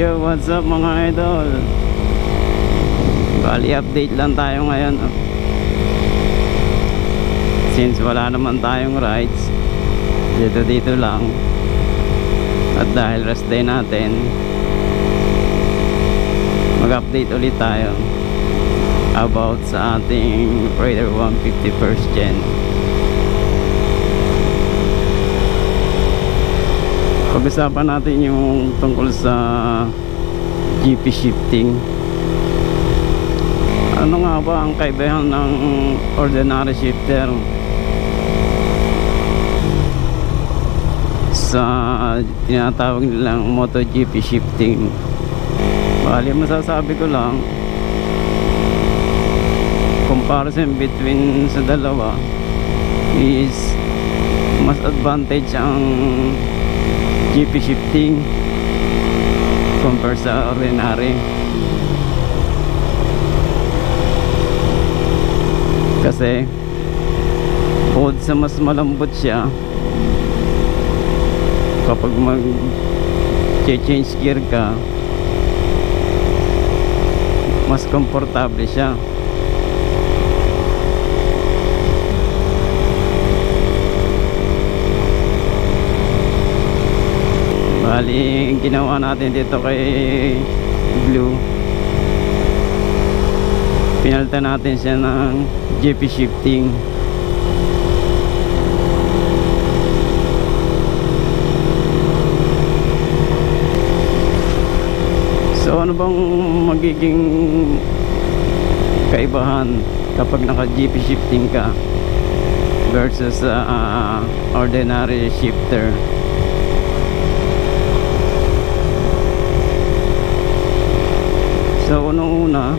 Yo, what's up mga idol? Bali update lang tayo ngayon. Since wala naman tayong rides, dito lang. At dahil rest day natin, mag-update ulit tayo about sa ating Raider 150 first gen. Pag-usapan natin yung tungkol sa GP shifting. Ano nga ba ang kaibahan ng ordinary shifter sa tinatawag nilang MotoGP shifting? Bali, masasabi ko lang, comparison between sa dalawa is mas advantage ang GP shifting compare sa ordinary, kasi bukod sa mas malambot siya, kapag mag-change gear ka, mas komportable siya. Bali, ginawa natin dito kay Blue, pinalitan natin siya ng GP shifting. So ano bang magiging kaibahan kapag naka GP shifting ka versus ordinary shifter? So unang-una,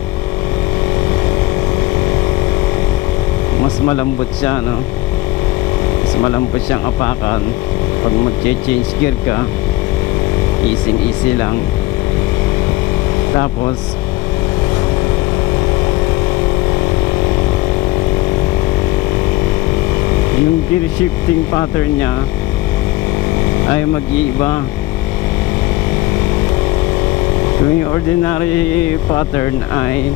mas malambot siya, no? Mas malambot siyang apakan. Pag mag-change gear ka, easy lang. Tapos yung gear shifting pattern niya ay mag-iiba. Yung ordinary pattern ay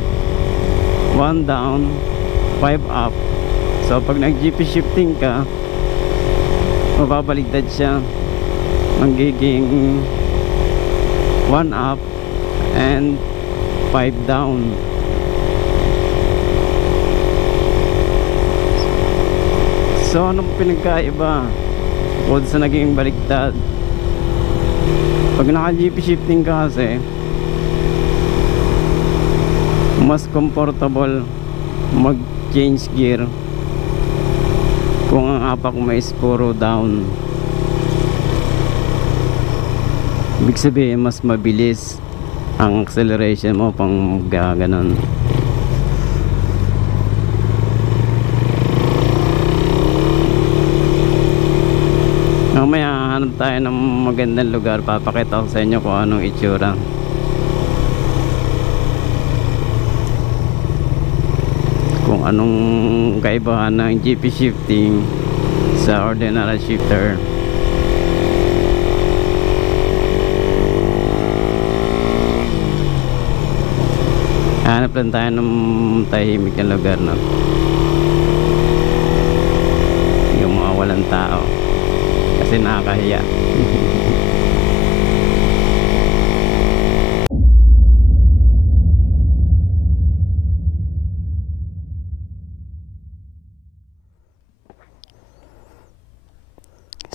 1 down, 5 up. So pag nag-GP shifting ka, mababaligtad siya, magiging 1 up and 5 down. So anong pinagkaiba bukod sa naging baligtad? Pag naka-GP shifting ka kasi, mas comfortable mag-change gear kung ang apak mo is puro down. Ibig sabihin, mas mabilis ang acceleration mo pang gaganon. Mamaya hanap tayo ng magandang lugar, papakita ko sa inyo kung anong itsura. Kung anong kaibahan ng GP shifting sa ordinary shifter. Hanap lang tayo ng tahimik na lugar, no? Yung mga walang tao, kasi nakakahiya.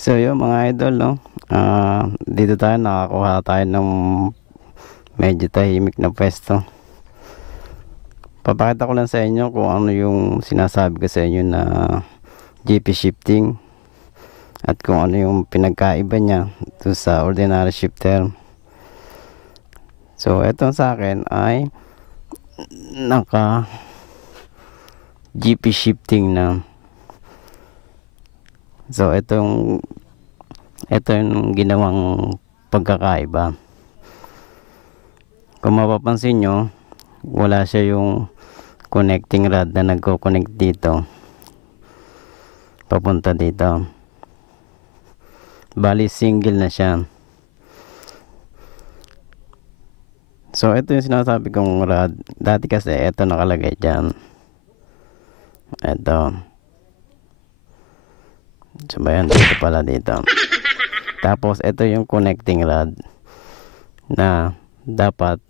So yun mga idol, no? Dito tayo nakakuha tayo ng medyo tahimik na pwesto. Papakita ko lang sa inyo kung ano yung sinasabi ko sa inyo na GP shifting at kung ano yung pinagkaiba niya ito sa ordinary shifter. So ito sa akin ay naka GP shifting na. So ito yung ginawang pagkakaiba. Kung mapapansin nyo, wala siya yung connecting rod na nagko-connect dito papunta dito. Bali single na siya. So ito yung sinasabi kong rod. Dati kasi ito nakalagay dyan. Ito. So ba yan? Dito pala dito. Tapos ito yung connecting rod na dapat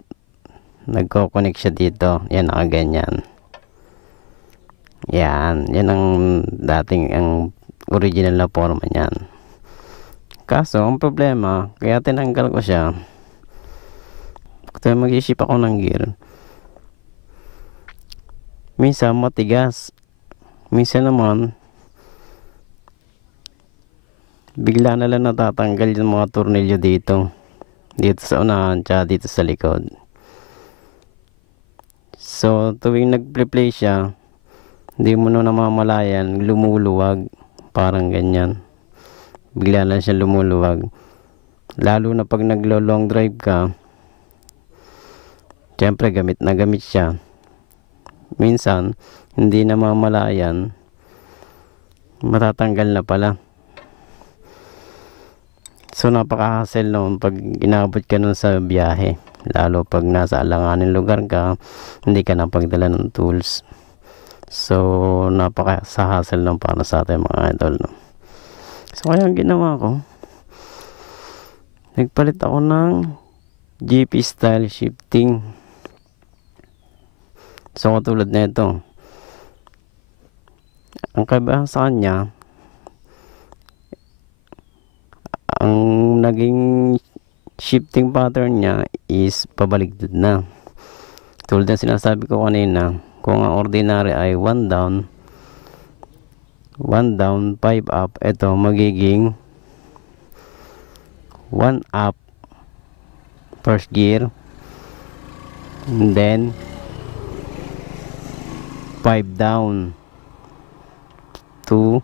nagko-connect siya dito. Yan, nakaganyan. Yan ang dating ang original na forma niyan. Kaso ang problema, kaya tinanggal ko siya. Kaya mag-isip ako ng gear. Minsan matigas. Minsan naman bigla na lang natatanggal yung mga tornilyo dito. Dito sa unahan, tsaka dito sa likod. So tuwing nag-play siya, hindi mo na namamalayan, lumuluwag. Parang ganyan. Bigla na siya lumuluwag. Lalo na pag naglo-long drive ka, siyempre gamit na gamit siya. Minsan, hindi na mamalayan, matatanggal na pala. So napaka-hassle noon pag inabot ka nun sa biyahe. Lalo pag nasa alanganin lugar ka, hindi ka na pagdala ng tools. So napaka-hassle noon para sa atin mga idol, no? So kaya ang ginawa ko, nagpalit ako ng GP style shifting. So katulad na ito, ang kaibahan sa kanya, ang naging shifting pattern niya is pabaliktad na. Tulad na sinasabi ko kanina, kung ang ordinary ay 1 down, 5 up, ito magiging 1 up first gear, and then 5 down, 2,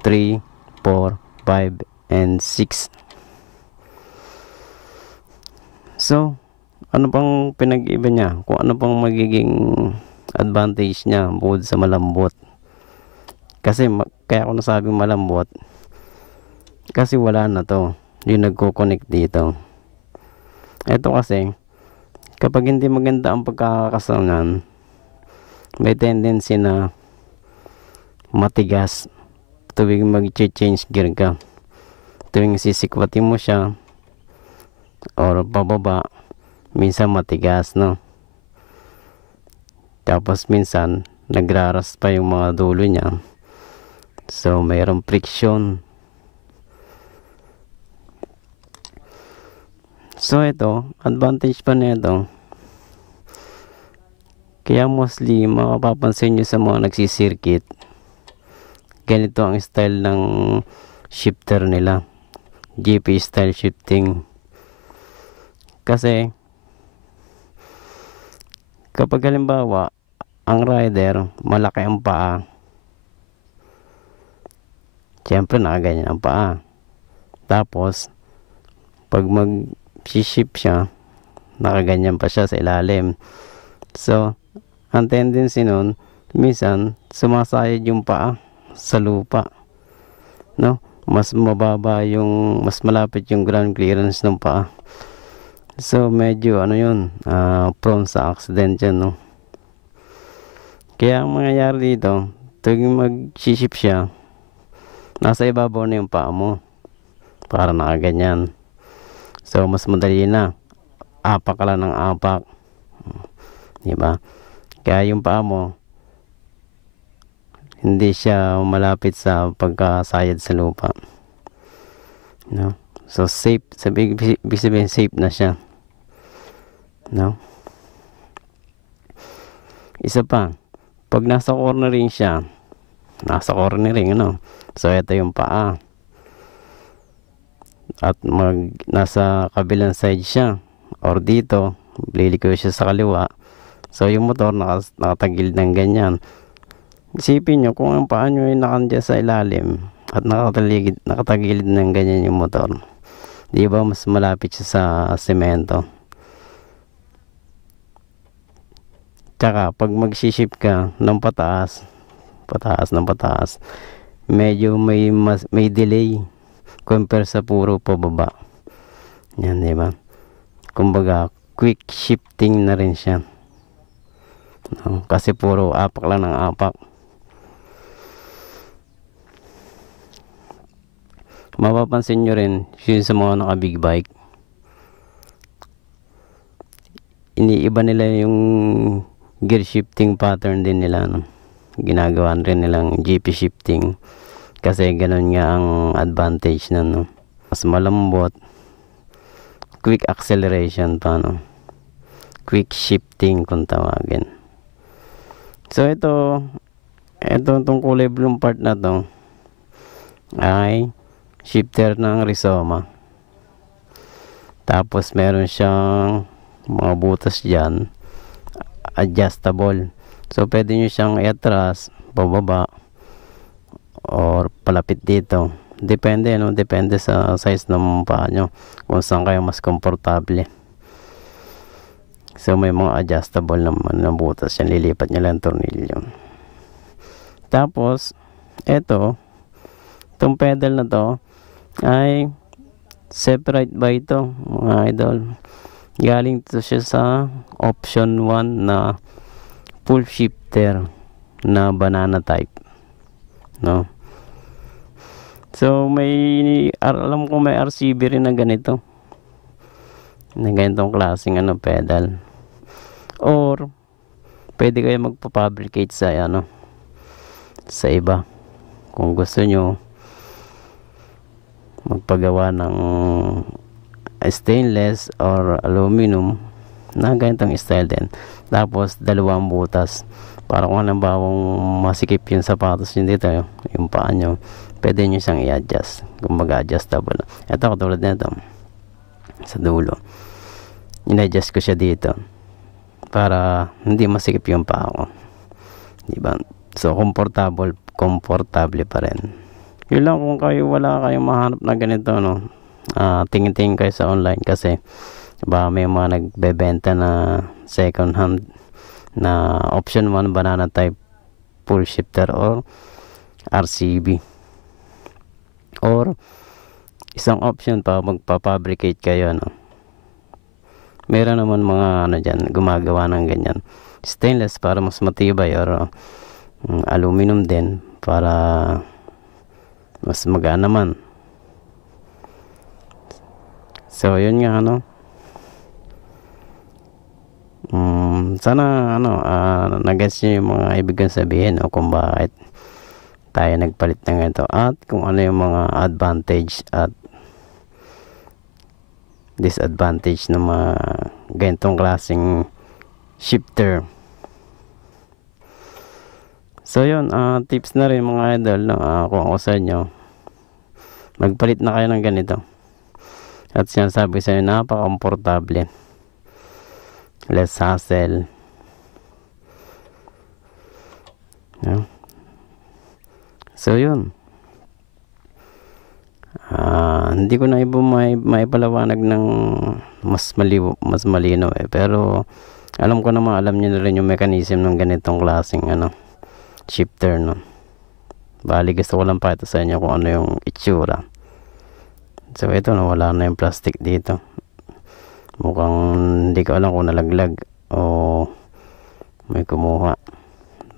3, 4, 5, and 6. So, ano pang pinag-iba niya? Kung ano pang magiging advantage niya bukod sa malambot? Kasi, kaya ako nasabing malambot, kasi wala na to. Yung nagko-connect dito. Ito kasi, kapag hindi maganda ang pagkakasaunan, may tendency na matigas tuwing mag-change gear ka. Tuwing sisikwatin mo siya or pababa, minsan matigas, no? Tapos minsan nagraras pa yung mga dulo niya. So mayroong friction. So ito, advantage pa nito. Kaya mostly makapapansin nyo sa mga nagsisirkit, ganito ang style ng shifter nila, GP style shifting. Kasi kapag halimbawa ang rider malaki ang paa, siyempre nakaganyan ang paa. Tapos pag mag-shift siya, nakaganyan pa siya sa ilalim. So ang tendency nun, minsan sumasayad yung paa sa lupa, no? Mas mababa yung, mas malapit yung ground clearance ng paa. So medyo ano yun, prone sa accident yan, no? Kaya ang mangyayari dito, tuwing mag-shift siya, nasa ibabaw na yung paa mo, para nakaganyan. So mas madali na, apak ka lang ng apak, diba? Kaya yung paa mo hindi siya malapit sa pagkasayad sa lupa, no? So safe, ibig sabihin safe na siya, no? Isa pa, pag nasa cornering siya, ano? So ito yung paa, at nasa kabilang side siya, or dito liliko siya sa kaliwa. So yung motor nakatagilid ng ganyan. Isipin nyo kung ang paa nyo ay nakandya sa ilalim at nakatagilid ng ganyan yung motor, di ba mas malapit siya sa semento? Tsaka pag mag-shift ka ng pataas, medyo may delay compare sa puro pababa. Yan, di ba? Kumbaga quick shifting na rin siya. No? Kasi puro apak lang ng apak. Mapapansin nyo rin yun sa mga naka big bike, iniiba nila yung gear shifting pattern din nila, no? Ginagawa rin nilang GP shifting kasi ganun nga ang advantage na, no? Mas malambot, quick acceleration pa, no? Quick shifting kung tawagin. So ito itong kulay blue part na to ay shifter ng Rizoma. Tapos meron siyang mga butas dyan, adjustable. So pwede nyo siyang iatras, pababa, or palapit dito. Depende, no? Depende sa size ng paa nyo kung saan kayo mas komportable. So may mga adjustable naman ng butas yan, lilipat nyo lang tornilyo. Tapos itong pedal na to ay separate by ito, mga idol. Galing to siya sa option 1 na full shifter na banana type, no? So alam ko may RCB rin na ganito, na ganitong klaseng pedal, or pwede kayo magpa-fabricate sa sa iba kung gusto nyo magpagawa ng stainless or aluminum na ganitong style din. Tapos dalawang butas para kung bawang masikip yung sapatos nyo dito, yung paa nyo, pwede nyo siyang i-adjust, kumbaga adjustable. Ito katulad nito sa dulo, in-adjust ko siya dito para hindi masikip yung paa ko, diba? So komportable pa rin. Yun lang, kung wala kayong mahanap na ganito, no, tingin-tingin kayo sa online kasi may mga nagbebenta na second hand na option 1 banana type full shifter or RCB, or isang option pa magpa-fabricate kayo, no? Meron naman mga dyan gumagawa ng ganyan, stainless para mas matibay, or aluminum din para mas magaan naman. So yun nga, sana nag-gets nyo yung mga ibig sabihin, o kung bakit tayo nagpalit ng ito, at kung ano yung mga advantage at disadvantage ng mga ganitong klaseng shifter. So yun, tips na rin mga idol, no? Kung ako sa inyo, magpalit na kayo ng ganito. At sinasabi sa inyo, napaka-komportable, less hassle, no? So yun, hindi ko na maipalawanag ng mas malinaw pero alam ko naman, alam niyo na rin yung mechanism ng ganitong klaseng shifter, no? Bali gusto ko lang pa ito sa inyo kung ano yung itsura. So ito, wala na yung plastic dito, mukhang hindi ko alam kung nalaglag o may kumuha.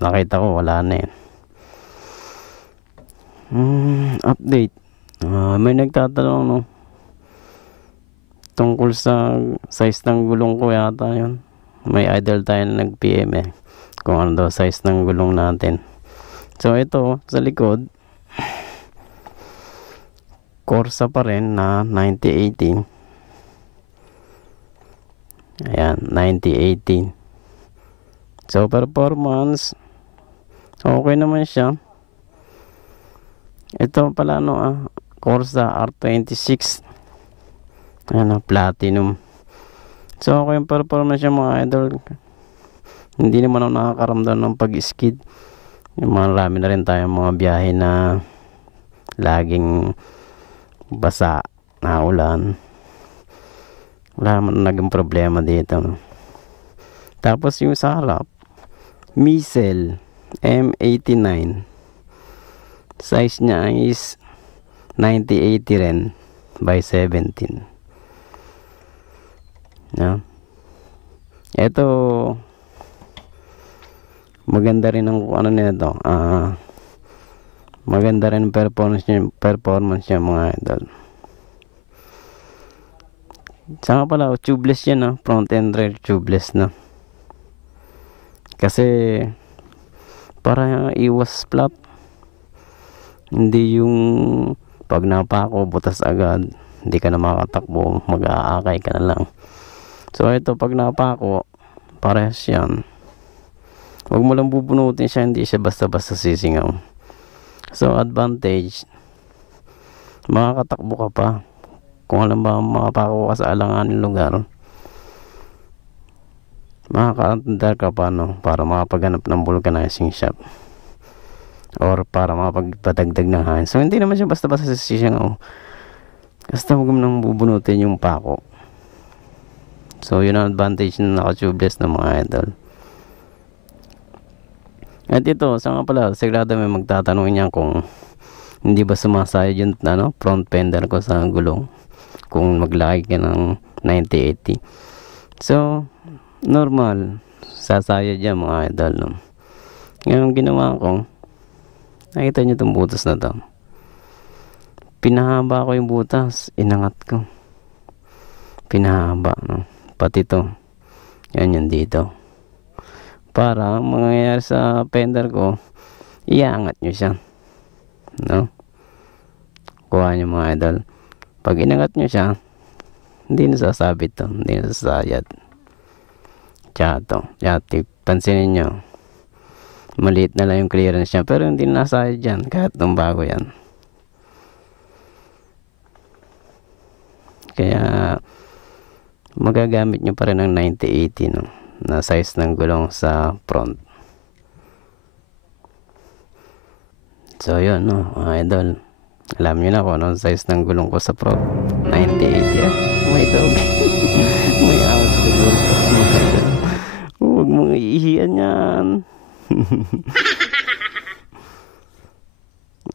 Nakita ko wala na yan. Update, may nagtatanong, no, tungkol sa size ng gulong ko yata yun. May idol tayo na nag-PM kung ano daw size ng gulong natin. So ito sa likod, Corsa pa rin na 9018. Ayan, 9018. So performance okay naman siya. Ito pala, Corsa R26, platinum. So okay yung performance niya, mga idol. Hindi naman ako nakakaramdam ng pag-skid. Yung marami na rin tayong mga biyahe na laging basa na ulan, wala man naging problema dito, no? Tapos yung sa harap, Mizel M89, size niya is 9080 rin by 17, no? Ito, maganda rin ang ano nito. Maganda rin ang performance niya mga idol. Saka pala, tubeless yan, front and rear tubeless na. Kasi para iwas flap, hindi yung pag napako butas agad, hindi ka na makatakbo, mag-aakay ka na lang. So ito, pag napako, parehas yan. Huwag mo lang bubunutin siya, hindi siya basta-basta sisingaw. So advantage, makakatakbo ka pa. Kung alam ba makapako ka sa alanganin lugar, makakaandar ka pa, no, para makapaghanap ng vulcanizing shop or para makapagpadagdag ng hangin. So hindi naman siya basta-basta sisingaw. Basta huwag mo nang bubunutin yung pako. So yun ang advantage na naka-tubeless na mga idol. At ito, sa nga pala, sigurado may magtatanong niya kung hindi ba sumasayad yung front fender ko sa gulong kung maglagay ka ng 9080. So normal, sasayad yan mga idol, no? Ngayon ginawa ko, nakita nyo itong butas na to, pinahaba ko yung butas, inangat ko, pinahaba, no? Pati to, yan yung dito, para mangyayari sa fender ko, iangat nyo siya, no? Kuha nyo mga idol, pag inangat nyo siya, hindi na sasabit to, hindi na sasayad. Tsaka to, pansinin nyo, maliit na lang yung clearance niya, pero hindi na nasayad yan kahit nung bago yan. Kaya magagamit nyo pa rin ng 9080, no, na size ng gulong sa front. So yun, no, mga idol, alam nyo na kung anong size ng gulong ko sa front. 9080. May dog. May awas ko doon. Huwag mong iihiyan yan.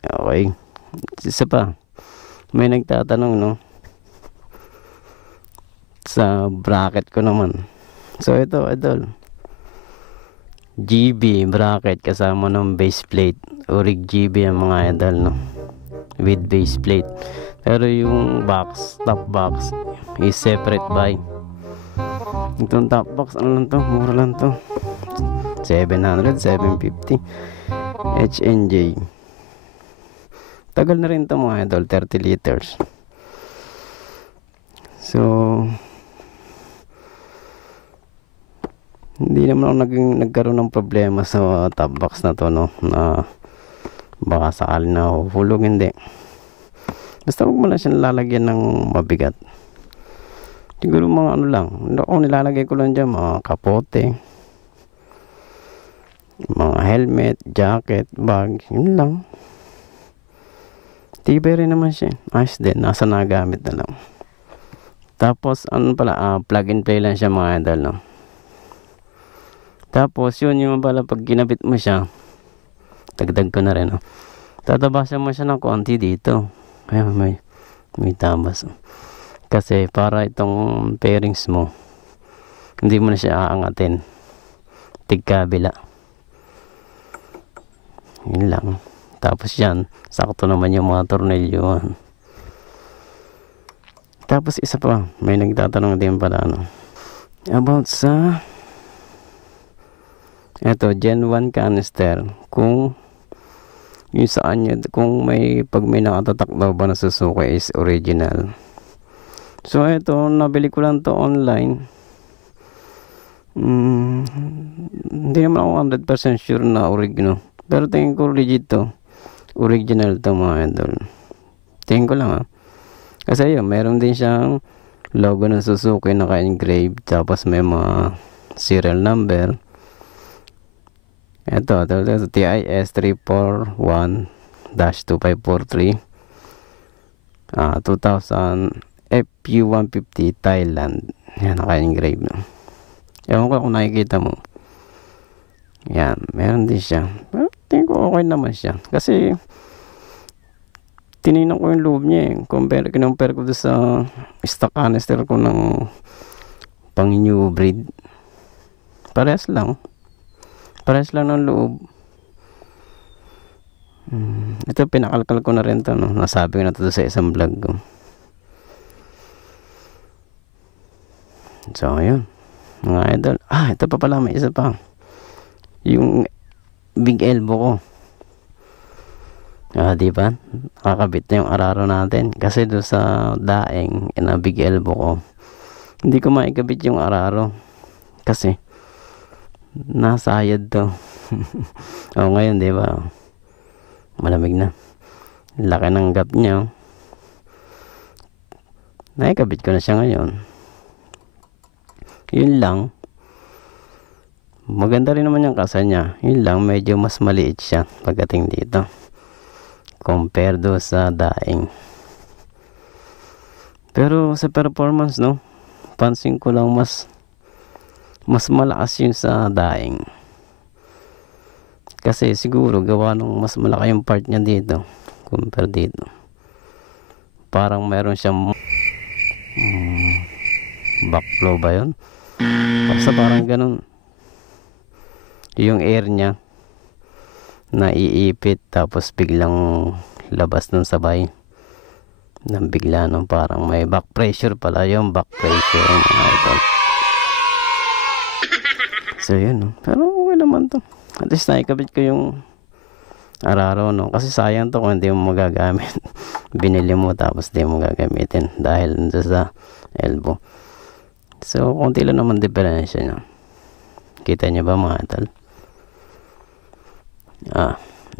Okay, isa pa, may nagtatanong, no, sa bracket ko naman. So ito idol, GB bracket kasama ng base plate, Orig GB ang mga idol, no, with base plate. Pero yung box, top box is separate by. Itong top box, ano lang to, mura lang to, 700, 750 HNJ. Tagal na rin to mga idol, 30 liters. So hindi naman ako nagkaroon ng problema sa top box na to, no, na baka sakali na hulog, hindi. Basta huwag mo lang siya lalagyan ng mabigat. Siguro mga ano lang, kung nilalagay ko lang dyan, mga kapote, mga helmet, jacket, bag, yun lang. Tibay rin naman siya, ayos din, nasa nagamit na lang. Tapos ano pala, plug and play lang siya mga idol, no. Tapos yun yung pala, pag ginabit mo siya, dagdag ko na rin, no, tatabasan mo siya ng konti dito. Ayan, may tabas, kasi para itong pairings mo, hindi mo na siya aangatin tigkabila. Yun lang. Tapos yan, sakto naman yung mga tornilyo. Tapos isa pa, may nagtatanong din pala, no, about sa eto, Gen 1 canister, kung yung saan nyo, kung pag may nakatatak daw ba na Suzuki is original. So eto, nabili ko lang to online. Hindi naman ako 100% sure na original, pero tingin ko legit to, original to mga idol. Tingin ko lang, kasi yun, meron din siyang logo ng Suzuki naka-engrave, tapos may mga serial number. Ito TIS 341-2543 2000 FU150 Thailand. Yan, naka-engrave, no. Ewan ko kung nakikita mo. Yan, meron din siya. Pero tingin ko okay naman siya, kasi tinignan ko yung loob niya, compare ko sa stock canister ko ng pang new breed. Parehas lang. Parehas lang ng loob. Ito pinakalkal ko na rin to, no? Nasabi ko na to sa isang vlog ko. So ayun mga idol. Ito pa pala, may isa pa. Yung big elbow ko. Diba? Nakakabit na yung araro natin. Kasi doon sa daing na big elbow ko, hindi ko maikabit yung araro. Kasi nasayad to. Ngayon diba? Malamig na. Laki ng gap niya. Naikabit ko na siya ngayon. Yun lang. Maganda rin naman yung kasa niya. Yun lang, medyo mas maliit siya pagdating dito compare do sa daing. Pero sa performance, no, pansin ko lang mas malakas yun sa daing. Kasi siguro gawa nung mas malaki yung part niya dito compare dito. Parang meron siyang backflow ba yun? Basta parang ganun. Yung air niya naiipit tapos biglang labas ng sabay nang bigla, no? Parang may back pressure pala, yung back pressure mga idol. So yun, no? Pero okay naman to. At least naikabit ko yung araro, no? Kasi sayang to kung hindi mo magagamit. Binili mo tapos hindi mo gagamitin dahil sa elbow. So konti lang naman diferensya niya. Kita niyo ba mga idol?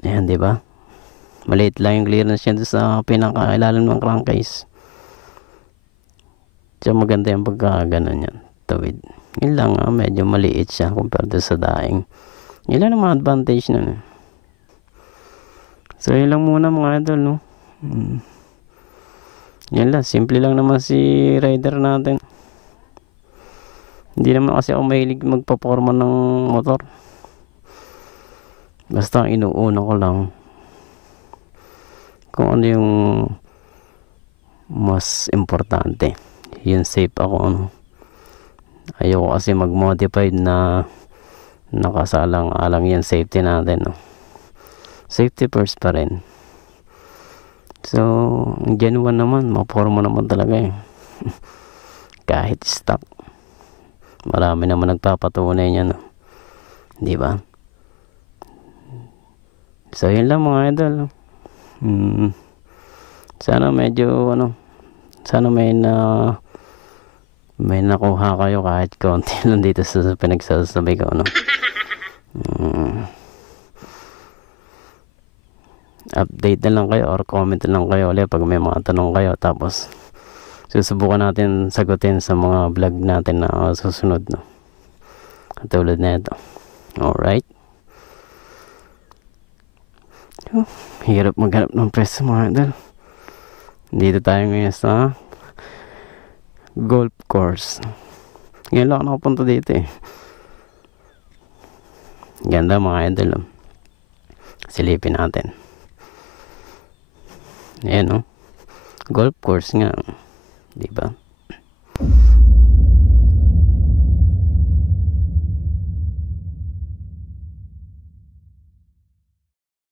Ayan, diba? Maliit lang yung clearance niya sa pinakailalim ng crankcase. So maganda yung pagkaganon yan, tawid. Yun lang, medyo maliit siya compared sa daing. Yun lang naman advantage nun. So yun lang muna mga idol, no? Yan lang, simple lang naman si rider natin. Hindi naman kasi ako mahilig magpaporma ng motor. Basta ang inuuna ko lang kung ano yung mas importante. Yun, safe ako, ano. Ayoko kasi mag-modified na nakasalang-alang yan safety natin, no? Safety first pa rin. So genuine naman, maporma naman talaga eh. Kahit stock, marami naman nagpapatunay niya, no? Di ba? So yun lang mga idol. Sana medyo sana may nakuha kayo kahit konti lang dito sa pinagsasabi ko, no? Update na lang kayo or comment na lang kayo ulit pag may mga tanong kayo, tapos susubukan natin sagutin sa mga vlog natin na susunod, no? Katulad na ito. Alright. Hirap maghanap ng preso mga idol. Dito tayo ngayon sa golf course. Ngayon lang ako nakapunta dito eh. Ganda mga idol. Silipin natin. Ayan, no? Golf course nga, diba?